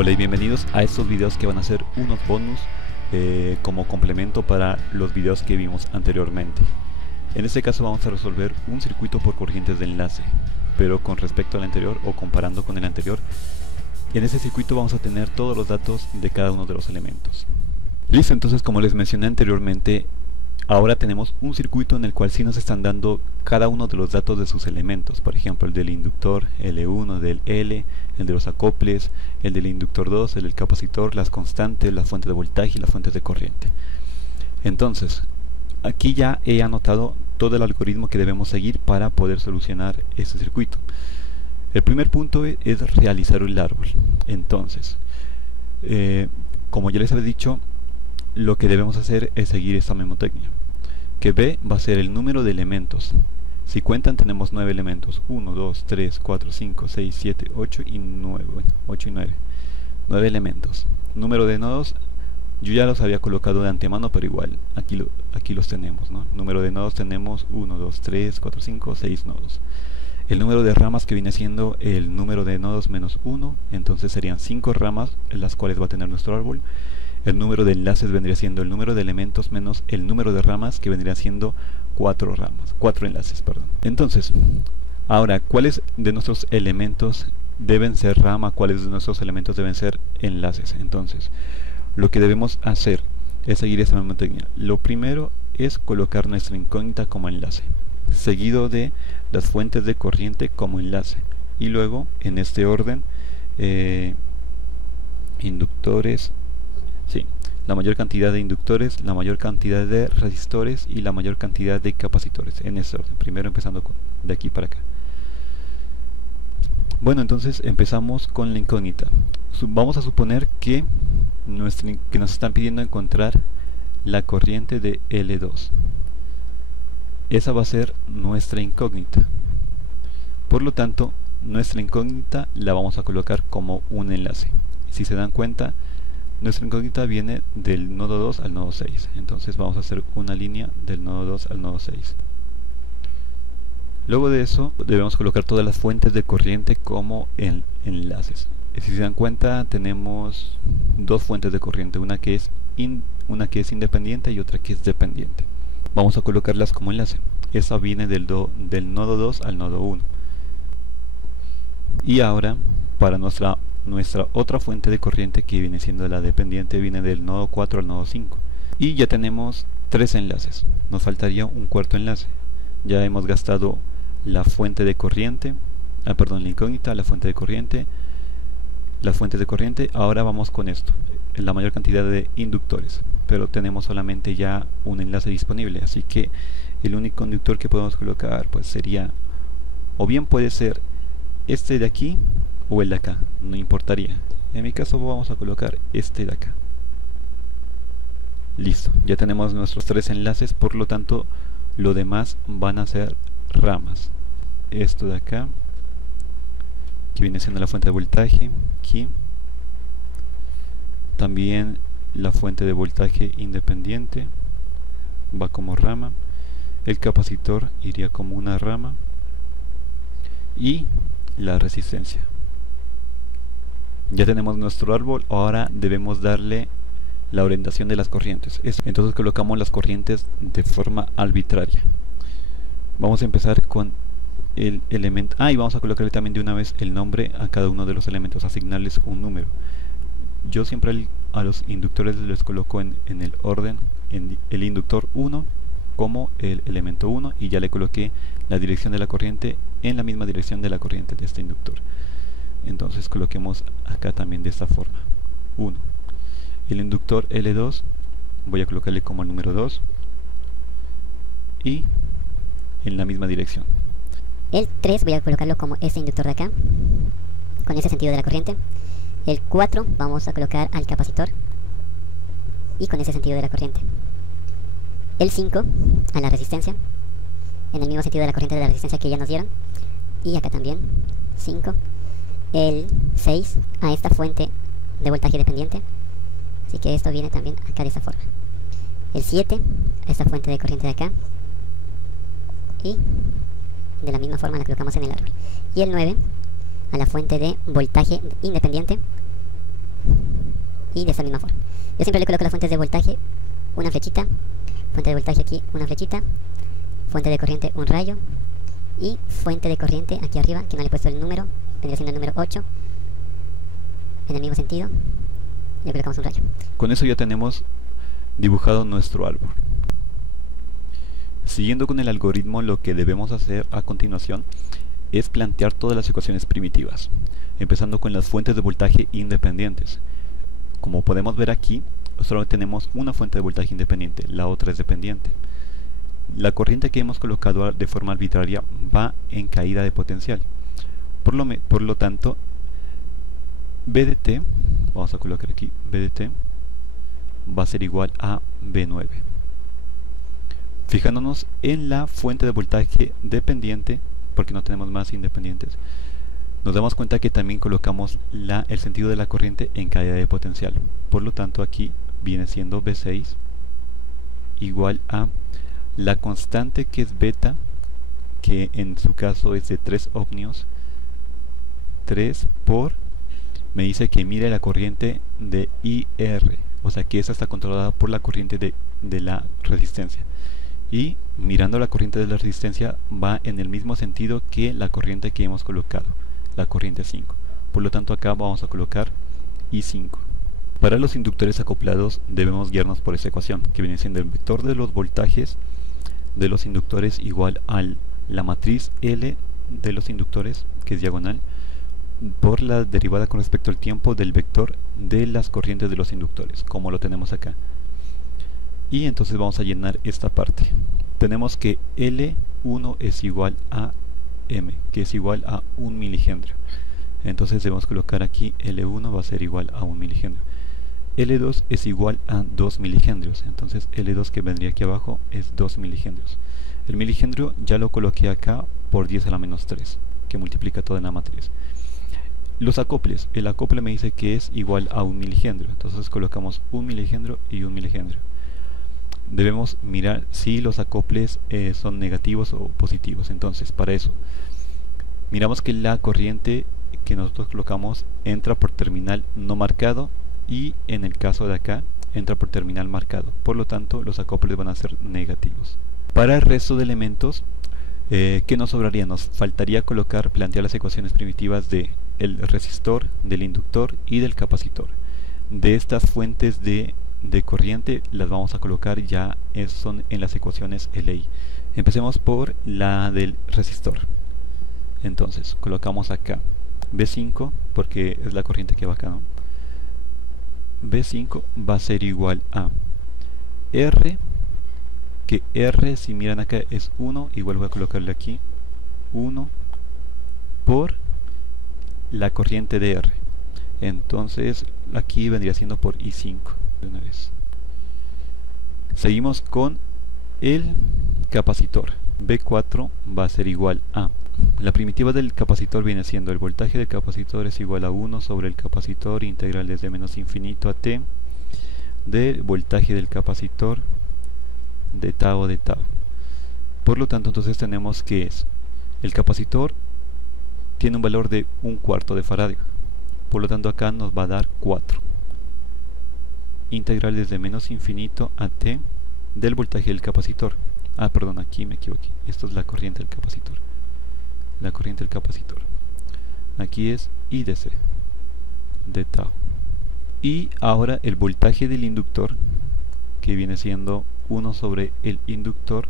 Hola y bienvenidos a estos videos que van a ser unos bonus como complemento para los videos que vimos anteriormente. En este caso vamos a resolver un circuito por corrientes de enlace, pero con respecto al anterior o comparando con el anterior. En ese circuito vamos a tener todos los datos de cada uno de los elementos. Listo, entonces como les mencioné anteriormente, ahora tenemos un circuito en el cual sí nos están dando cada uno de los datos de sus elementos. Por ejemplo, el del inductor L1, del L, el de los acoples, el del inductor 2, el del capacitor, las constantes, la fuente de voltaje y las fuentes de corriente. Entonces, aquí ya he anotado todo el algoritmo que debemos seguir para poder solucionar este circuito. El primer punto es realizar el árbol. Entonces, como ya les había dicho, lo que debemos hacer es seguir esta memotecnia, que B va a ser el número de elementos. Si cuentan, tenemos 9 elementos: 1, 2, 3, 4, 5, 6, 7, 8 y 9. Bueno, 8 y 9. 9 elementos. Número de nodos, yo ya los había colocado de antemano, pero igual, aquí los tenemos, ¿no? Número de nodos tenemos 1, 2, 3, 4, 5, 6 nodos. El número de ramas, que viene siendo el número de nodos menos 1, entonces serían 5 ramas en las cuales va a tener nuestro árbol. El número de enlaces vendría siendo el número de elementos menos el número de ramas, que vendría siendo 4 enlaces, perdón. Entonces, ahora, ¿cuáles de nuestros elementos deben ser rama? ¿Cuáles de nuestros elementos deben ser enlaces? Entonces, lo que debemos hacer es seguir esta misma técnica. Lo primero es colocar nuestra incógnita como enlace, seguido de las fuentes de corriente como enlace, y luego, en este orden, inductores, sí, la mayor cantidad de inductores, la mayor cantidad de resistores y la mayor cantidad de capacitores, en ese orden, primero empezando de aquí para acá. Bueno, entonces empezamos con la incógnita. Vamos a suponer que nos están pidiendo encontrar la corriente de L2. Esa va a ser nuestra incógnita. Por lo tanto, nuestra incógnita la vamos a colocar como un enlace. Si se dan cuenta, nuestra incógnita viene del nodo 2 al nodo 6. Entonces vamos a hacer una línea del nodo 2 al nodo 6. Luego de eso debemos colocar todas las fuentes de corriente como enlaces. Si se dan cuenta, tenemos dos fuentes de corriente, una que es independiente y otra que es dependiente. Vamos a colocarlas como enlace. Esa viene del nodo 2 al nodo 1. Y ahora, para nuestra otra fuente de corriente, que viene siendo la dependiente, viene del nodo 4 al nodo 5. Y ya tenemos 3 enlaces. Nos faltaría un cuarto enlace. Ya hemos gastado la fuente de corriente, la incógnita, la fuente de corriente, las fuentes de corriente. Ahora vamos con esto, la mayor cantidad de inductores, pero tenemos solamente ya un enlace disponible, así que el único inductor que podemos colocar pues sería, o bien puede ser este de aquí o el de acá, no importaría. En mi caso vamos a colocar este de acá. Listo, ya tenemos nuestros 3 enlaces, por lo tanto lo demás van a ser ramas. Esto de acá, que viene siendo la fuente de voltaje, aquí. También la fuente de voltaje independiente va como rama. El capacitor iría como una rama. Y la resistencia. Ya tenemos nuestro árbol, ahora debemos darle la orientación de las corrientes. Entonces colocamos las corrientes de forma arbitraria. Vamos a empezar con el elemento. Y vamos a colocarle también de una vez el nombre a cada uno de los elementos, asignarles un número. Yo siempre a los inductores les coloco en el orden, en el inductor 1 como el elemento 1, y ya le coloqué la dirección de la corriente en la misma dirección de la corriente de este inductor. Entonces coloquemos acá también de esta forma: 1. El inductor L2 voy a colocarle como el número 2 y en la misma dirección. El 3 voy a colocarlo como este inductor de acá, con ese sentido de la corriente. El 4 vamos a colocar al capacitor y con ese sentido de la corriente. El 5 a la resistencia, en el mismo sentido de la corriente de la resistencia que ya nos dieron. Y acá también 5. El 6 a esta fuente de voltaje dependiente, así que esto viene también acá de esta forma. El 7 a esta fuente de corriente de acá, y de la misma forma la colocamos en el árbol. Y el 9 a la fuente de voltaje independiente, y de esa misma forma. Yo siempre le coloco las fuentes de voltaje, una flechita, fuente de voltaje aquí, una flechita, fuente de corriente, un rayo, y fuente de corriente aquí arriba, que no le he puesto el número, vendría siendo el número 8, en el mismo sentido, le colocamos un rayo. Con eso ya tenemos dibujado nuestro árbol. Siguiendo con el algoritmo, lo que debemos hacer a continuación es plantear todas las ecuaciones primitivas, empezando con las fuentes de voltaje independientes. Como podemos ver aquí, solo tenemos una fuente de voltaje independiente, la otra es dependiente. La corriente que hemos colocado de forma arbitraria va en caída de potencial. Por lo tanto, B de t, vamos a colocar aquí B de t, va a ser igual a B9. Fijándonos en la fuente de voltaje dependiente, porque no tenemos más independientes, nos damos cuenta que también colocamos el sentido de la corriente en caída de potencial. Por lo tanto, aquí viene siendo B6 igual a la constante, que es beta, que en su caso es de 3 ohmios, 3 por, me dice que mire la corriente de IR, o sea que esa está controlada por la corriente de la resistencia. Y mirando la corriente de la resistencia va en el mismo sentido que la corriente que hemos colocado, la corriente 5. Por lo tanto, acá vamos a colocar I5. Para los inductores acoplados debemos guiarnos por esa ecuación, que viene siendo el vector de los voltajes de los inductores igual a la matriz L de los inductores, que es diagonal, por la derivada con respecto al tiempo del vector de las corrientes de los inductores, como lo tenemos acá. Y entonces vamos a llenar esta parte. Tenemos que L1 es igual a M, que es igual a 1 milihendrio. Entonces debemos colocar aquí L1 va a ser igual a 1 milihendrio. L2 es igual a 2 milihendrios. Entonces L2, que vendría aquí abajo, es 2 milihendrios. El milihendrio ya lo coloqué acá por 10 a la menos 3, que multiplica todo en la matriz. Los acoples, el acople me dice que es igual a 1 milihendrio. Entonces colocamos 1 milihendrio y 1 milihendrio. Debemos mirar si los acoples son negativos o positivos. Entonces, para eso, miramos que la corriente que nosotros colocamos entra por terminal no marcado, y en el caso de acá entra por terminal marcado. Por lo tanto, los acoples van a ser negativos. Para el resto de elementos, ¿qué nos sobraría? Nos faltaría plantear las ecuaciones primitivas de el resistor, del inductor y del capacitor. De estas fuentes de corriente las vamos a colocar ya, son en las ecuaciones LI. Empecemos por la del resistor. Entonces colocamos acá B5, porque es la corriente que va acá, ¿no? B5 va a ser igual a R, que R, si miran acá, es 1, igual voy a colocarle aquí 1 por la corriente de R. Entonces aquí vendría siendo por I5 de una vez. Seguimos con el capacitor. B4 va a ser igual a, la primitiva del capacitor viene siendo el voltaje del capacitor es igual a 1 sobre el capacitor integral desde menos infinito a t del voltaje del capacitor de tau de tau. Por lo tanto, entonces tenemos que es el capacitor tiene un valor de 1/4 de faradio. Por lo tanto, acá nos va a dar 4. Integral desde menos infinito a t del voltaje del capacitor. Ah, perdón, aquí me equivoqué. Esto es la corriente del capacitor. La corriente del capacitor. Aquí es I de C, de tau. Y ahora el voltaje del inductor, que viene siendo 1 sobre el inductor,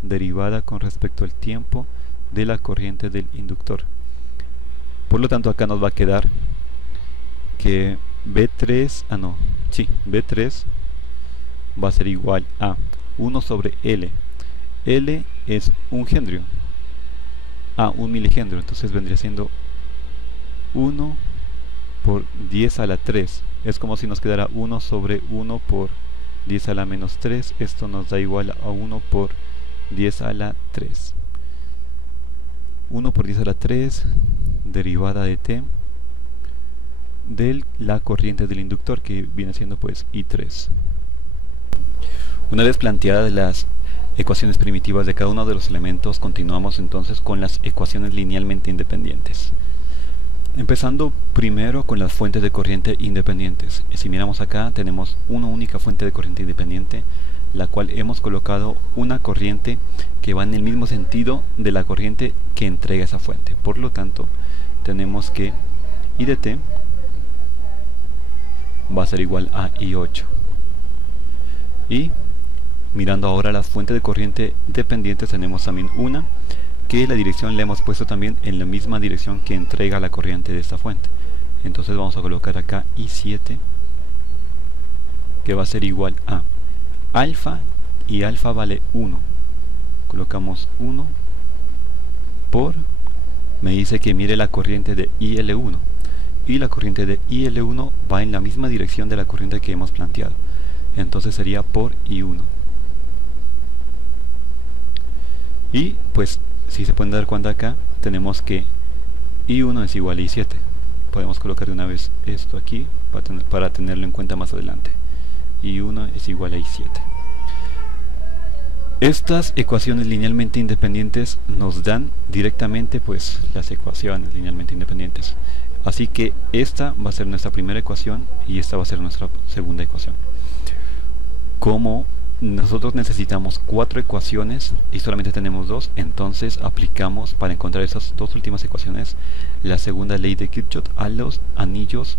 derivada con respecto al tiempo de la corriente del inductor. Por lo tanto, acá nos va a quedar que B3, B3 va a ser igual a 1 sobre L. L es un henrio, un milihendrio, entonces vendría siendo 1 por 10 a la 3. Es como si nos quedara 1 sobre 1 por 10 a la menos 3. Esto nos da igual a 1 por 10 a la 3. 1 por 10 a la 3, derivada de t de la corriente del inductor, que viene siendo pues I3. Una vez planteadas las ecuaciones primitivas de cada uno de los elementos, continuamos entonces con las ecuaciones linealmente independientes. Empezando primero con las fuentes de corriente independientes. Si miramos acá tenemos una única fuente de corriente independiente, la cual hemos colocado una corriente que va en el mismo sentido de la corriente que entrega esa fuente. Por lo tanto, tenemos que I de t va a ser igual a I8. Y mirando ahora las fuentes de corriente dependientes, tenemos también una que la dirección le hemos puesto también en la misma dirección que entrega la corriente de esta fuente. Entonces vamos a colocar acá I7, que va a ser igual a alfa, y alfa vale 1. Colocamos 1 por, me dice que mire la corriente de IL1, y la corriente de IL1 va en la misma dirección de la corriente que hemos planteado. Entonces sería por I1. Y pues, si se pueden dar cuenta acá, tenemos que I1 es igual a I7. Podemos colocar de una vez esto aquí para tenerlo en cuenta más adelante. I1 es igual a I7. Estas ecuaciones linealmente independientes nos dan directamente pues las ecuaciones linealmente independientes. Así que esta va a ser nuestra primera ecuación y esta va a ser nuestra segunda ecuación. Como nosotros necesitamos 4 ecuaciones y solamente tenemos 2, entonces aplicamos para encontrar esas dos últimas ecuaciones la segunda ley de Kirchhoff a los anillos,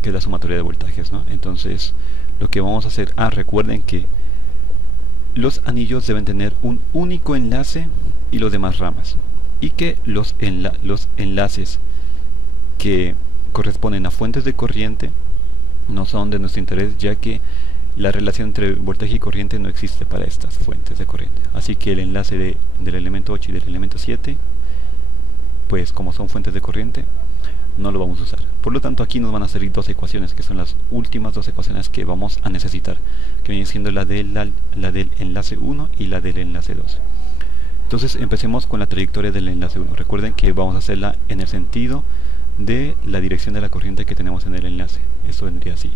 que es la sumatoria de voltajes, ¿no? Entonces lo que vamos a hacer, recuerden que los anillos deben tener un único enlace y los demás ramas, y que los enlaces que corresponden a fuentes de corriente no son de nuestro interés, ya que la relación entre voltaje y corriente no existe para estas fuentes de corriente. Así que el enlace del elemento 8 y del elemento 7, pues como son fuentes de corriente, no lo vamos a usar. Por lo tanto, aquí nos van a salir dos ecuaciones, que son las últimas dos ecuaciones que vamos a necesitar, que viene siendo la del enlace 1 y la del enlace 2. Entonces empecemos con la trayectoria del enlace 1. Recuerden que vamos a hacerla en el sentido de la dirección de la corriente que tenemos en el enlace. Esto vendría así.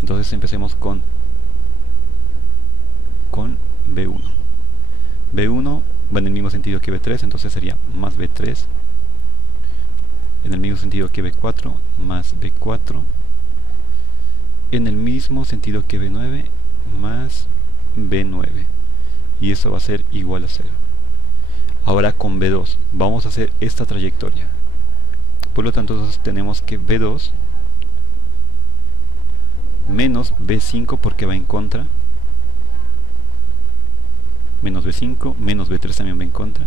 Entonces empecemos con B1. B1 va en el mismo sentido que B3, entonces sería más B3. En el mismo sentido que B4, más B4. En el mismo sentido que B9, más B9. Y eso va a ser igual a 0. Ahora con B2 vamos a hacer esta trayectoria. Por lo tanto, entonces tenemos que B2 menos B5 porque va en contra, menos B5, menos B3 también va en contra,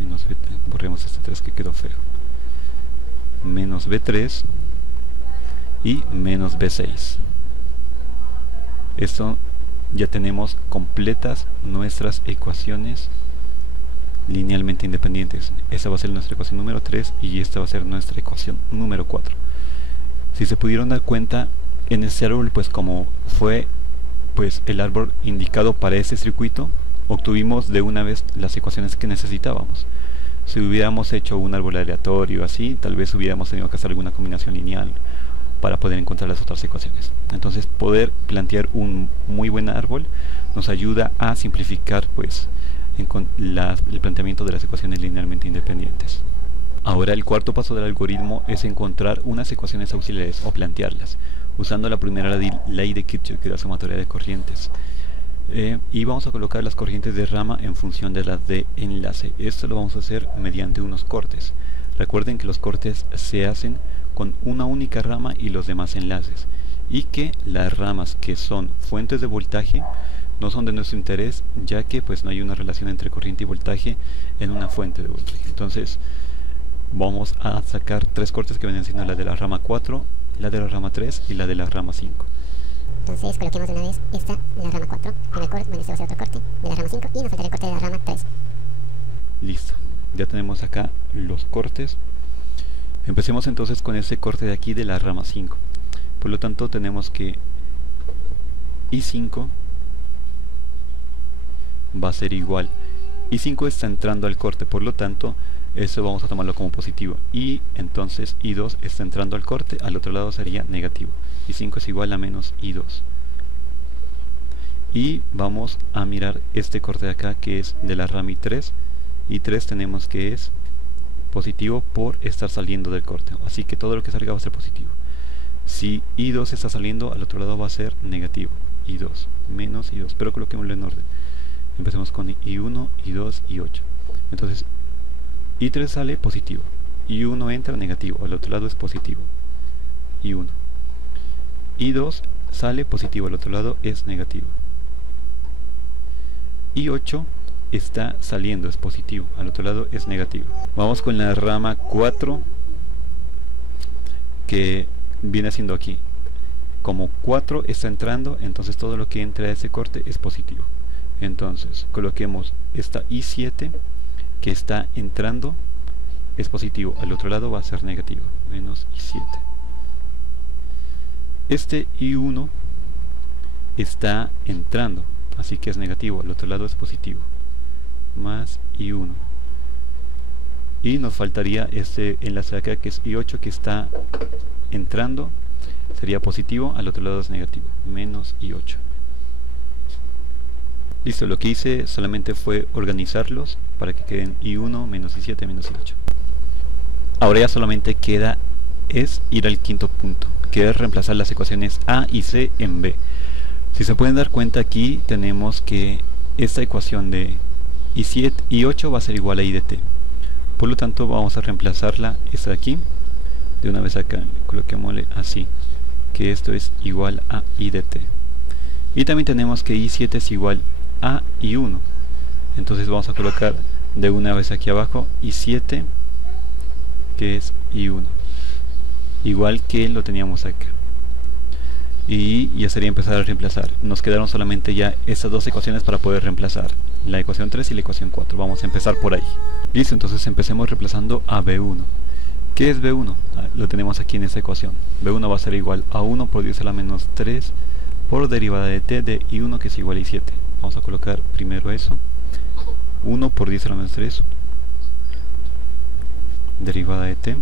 menos B3, borremos este 3 que quedó feo, menos B3 y menos B6. Esto ya tenemos completas nuestras ecuaciones linealmente independientes. Esta va a ser nuestra ecuación número 3 y esta va a ser nuestra ecuación número 4. Si se pudieron dar cuenta, en este árbol, pues como fue pues el árbol indicado para este circuito, obtuvimos de una vez las ecuaciones que necesitábamos. Si hubiéramos hecho un árbol aleatorio así, tal vez hubiéramos tenido que hacer alguna combinación lineal para poder encontrar las otras ecuaciones. Entonces, poder plantear un muy buen árbol nos ayuda a simplificar pues el planteamiento de las ecuaciones linealmente independientes. Ahora el cuarto paso del algoritmo es encontrar unas ecuaciones auxiliares o plantearlas, usando la primera ley de Kirchhoff, que es la sumatoria de corrientes. Y vamos a colocar las corrientes de rama en función de las de enlace. Esto lo vamos a hacer mediante unos cortes. Recuerden que los cortes se hacen con una única rama y los demás enlaces, y que las ramas que son fuentes de voltaje no son de nuestro interés, ya que pues no hay una relación entre corriente y voltaje en una fuente de voltaje. Entonces vamos a sacar tres cortes que vienen siendo la de la rama 4, la de la rama 3 y la de la rama 5. Entonces coloquemos de una vez esta, la rama 4, primer corte, bueno, este va a ser otro corte de la rama 5 y nos faltaría el corte de la rama 3. Listo, ya tenemos acá los cortes. Empecemos entonces con este corte de aquí de la rama 5. Por lo tanto tenemos que I5 va a ser igual. I5 está entrando al corte, por lo tanto eso vamos a tomarlo como positivo, y entonces I2 está entrando al corte, al otro lado sería negativo. I5 es igual a menos I2. Y vamos a mirar este corte de acá, que es de la rama I3, y 3 tenemos que es positivo por estar saliendo del corte, así que todo lo que salga va a ser positivo. Si I2 está saliendo, al otro lado va a ser negativo, I2 menos I2, pero coloquémoslo en orden. Empecemos con I1, I2, I8. Entonces I3 sale positivo, I1 entra negativo, al otro lado es positivo, I1. I2 sale positivo, al otro lado es negativo. I8 está saliendo, es positivo, al otro lado es negativo. Vamos con la rama 4, que viene siendo aquí. Como 4 está entrando, entonces todo lo que entre a ese corte es positivo. Entonces coloquemos esta I7 que está entrando, es positivo, al otro lado va a ser negativo, menos I7. Este I1 está entrando, así que es negativo, al otro lado es positivo, más I1. Y nos faltaría este enlace de acá que es I8 que está entrando, sería positivo, al otro lado es negativo, menos I8. Listo, lo que hice solamente fue organizarlos para que queden I1, menos I7, menos I8. Ahora ya solamente queda es ir al quinto punto, que es reemplazar las ecuaciones A y C en B. Si se pueden dar cuenta, aquí tenemos que esta ecuación de I8 va a ser igual a I de t. Por lo tanto vamos a reemplazarla, esta de aquí, de una vez acá, coloquémosle así, que esto es igual a I de t. Y también tenemos que I7 es igual a I1. Entonces vamos a colocar de una vez aquí abajo I7, que es I1, igual que lo teníamos acá. Y ya sería empezar a reemplazar. Nos quedaron solamente ya estas dos ecuaciones para poder reemplazar, la ecuación 3 y la ecuación 4. Vamos a empezar por ahí. Listo, entonces empecemos reemplazando a B1. ¿Qué es B1? Lo tenemos aquí en esta ecuación. B1 va a ser igual a 1 por 10 a la menos 3 por derivada de t de I1, que es igual a I7. Vamos a colocar primero eso. 1 por 10 a la menos 3 derivada de t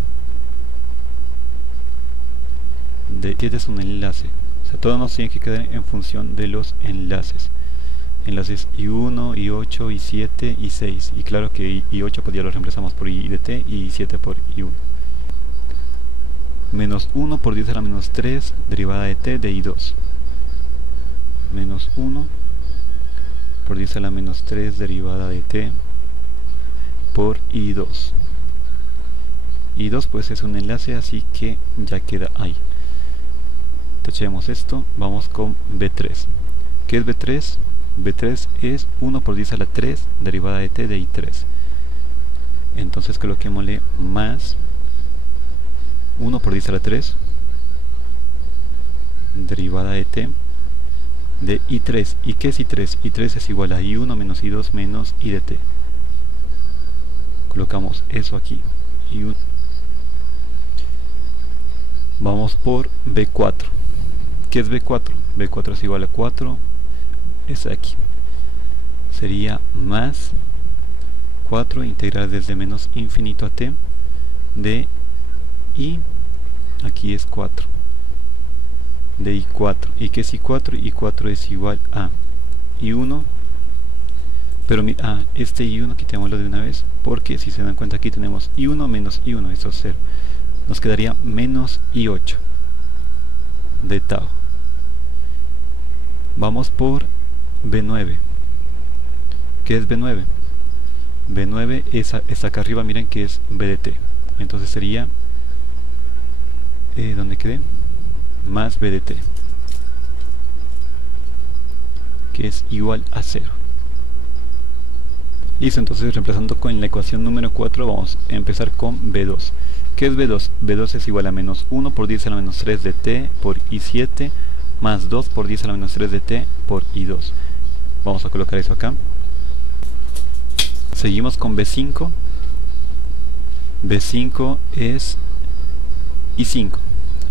de 7 es un enlace. O sea, todo nos tiene que quedar en función de los enlaces. Enlaces I1, I8, I7, I6. Y claro que I8 pues ya lo reemplazamos por I de t y I7 por I1. Menos 1 por 10 a la menos 3 derivada de t de I2. Menos 1 por 10 a la menos 3 derivada de t por I2. I2 pues es un enlace, así que ya queda ahí. Tachemos esto, vamos con B3. ¿Qué es B3? B3 es 1 por 10 a la 3 derivada de t de I3. Entonces coloquémosle más 1 por 10 a la 3 derivada de t de I3. ¿Y qué es I3? I3 es igual a I1 menos I2 menos I de t. Colocamos eso aquí, I1. Vamos por B4. ¿Qué es B4? B4 es igual a 4, es aquí. Sería más 4 integral desde menos infinito a t de I, aquí es 4, de I4. ¿Y qué es I4? I4 es igual a I1, pero este I1 quitémoslo de una vez, porque si se dan cuenta aquí tenemos I1 menos I1, eso es 0. Nos quedaría menos I8 de tau. Vamos por B9. ¿Qué es B9? B9 es acá arriba, miren que es B de t. Entonces sería, ¿dónde quedé? Más B de t, que es igual a 0. Listo, entonces reemplazando con la ecuación número 4 vamos a empezar con B2. ¿Qué es B2? B2 es igual a menos 1 por 10 a la menos 3 de t por I7 más 2 por 10 a la menos 3 de t por I2. Vamos a colocar eso acá. Seguimos con B5. B5 es I5.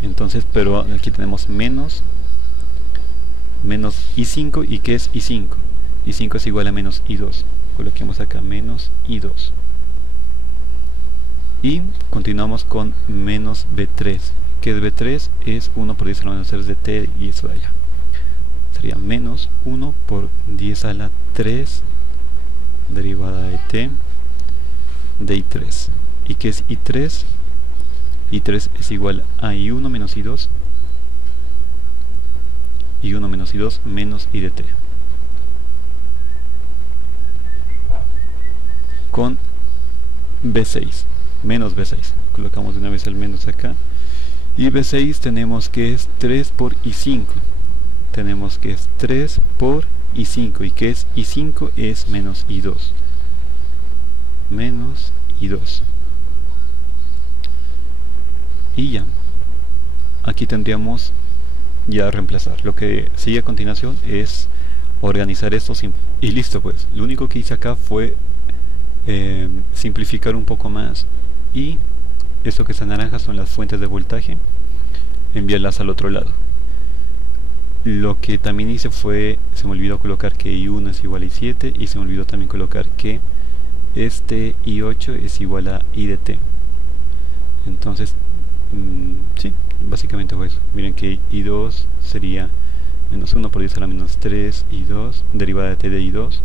Entonces, pero aquí tenemos menos I5. ¿Y qué es I5? I5 es igual a menos I2. Coloquemos acá menos I2. Y continuamos con menos B3. ¿Qué es B3? Es 1 por 10 a la menos 3 de t y eso de allá. Sería menos 1 por 10 a la 3 derivada de t de I3. ¿Y qué es I3? I3 es igual a I1 menos I2, I1 menos I2 menos I de t, con B6 menos B6. Colocamos de una vez el menos acá. Y B6 tenemos que es 3 por I5. Tenemos que es 3 por I5. ¿Y que es I5? Es menos I2. Menos I2. Y ya. Aquí tendríamos ya reemplazar. Lo que sigue a continuación es organizar esto y listo pues. Lo único que hice acá fue simplificar un poco más, y esto que está naranja son las fuentes de voltaje, enviarlas al otro lado. Lo que también hice fue, se me olvidó colocar que I1 es igual a I7, y se me olvidó también colocar que este I8 es igual a I de t. Entonces sí, básicamente fue eso. Miren que I2 sería menos 1 por 10 a la menos 3 I2 derivada de t de I2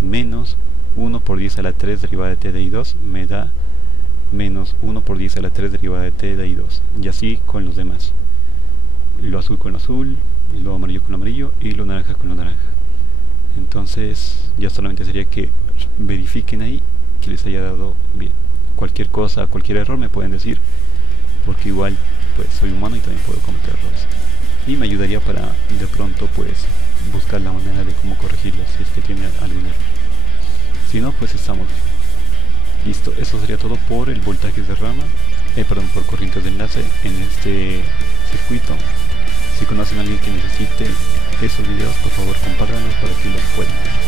menos 1 por 10 a la 3 derivada de t de I2 me da menos 1 por 10 a la 3 derivada de t de I2, y así con los demás. Lo azul con lo azul, lo amarillo con lo amarillo y lo naranja con lo naranja. Entonces ya solamente sería que verifiquen ahí que les haya dado bien. Cualquier cosa, cualquier error me pueden decir, porque igual pues soy humano y también puedo cometer errores, y me ayudaría para de pronto pues buscar la manera de cómo corregirlo si es que tiene algún error. Si no, pues estamos bien. Listo, eso sería todo por el voltaje de rama, por corrientes de enlace en este circuito. Si conocen a alguien que necesite esos videos, por favor compártanlos para que los puedan ver.